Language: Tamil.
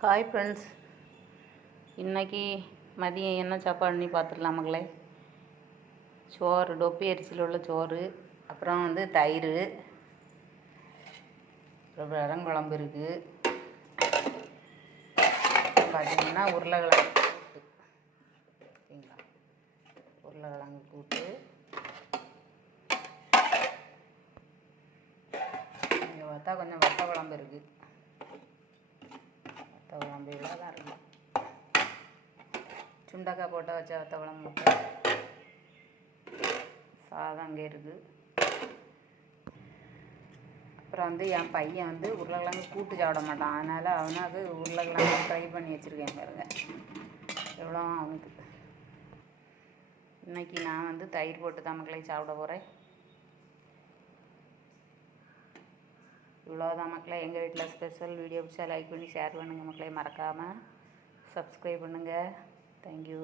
ஹாய் ஃப்ரெண்ட்ஸ், இன்றைக்கி மதியம் என்ன சாப்பாடுன்னு பார்த்துடலாம் மகளே. சோறு, டொப்பி அரிசியில் உள்ள சோறு, அப்புறம் தயிர், அப்புறம் வரங்குழம்பு இருக்குது. பார்த்திங்கன்னா உருளைக்கிழங்கு கூட்டு. ஓகேங்களா, உருளைக்கிழங்கு கூட்டு. இங்கே பார்த்தா கொஞ்சம் வத்த குழம்பு இருக்குது. வத்த குழம்பு இவ்வளோ தான் இருக்குது. சுண்டக்காய் போட்ட வச்ச வத்த குழம்பு முட்டை, சாதம் அங்கே இருக்குது. அப்புறம் என் பையன் உருளைக்கிழங்கு கூட்டு சாப்பிட மாட்டான். அதனால் அவனுக்கு உருளைக்கிழங்கு ஃப்ரை பண்ணி வச்சுருக்கேன் பாருங்க. எவ்வளோ அவனுக்கு. இன்றைக்கி நான் தயிர் போட்டு தான் மக்களை சாப்பிட போகிறேன். இவ்வளோதான் மக்களை. எங்கள் வீட்டில் ஸ்பெஷல். வீடியோ பிடிச்சா லைக் பண்ணி ஷேர் பண்ணுங்கள் மக்களை. மறக்காமல் சப்ஸ்கிரைப் பண்ணுங்கள். தேங்க்யூ.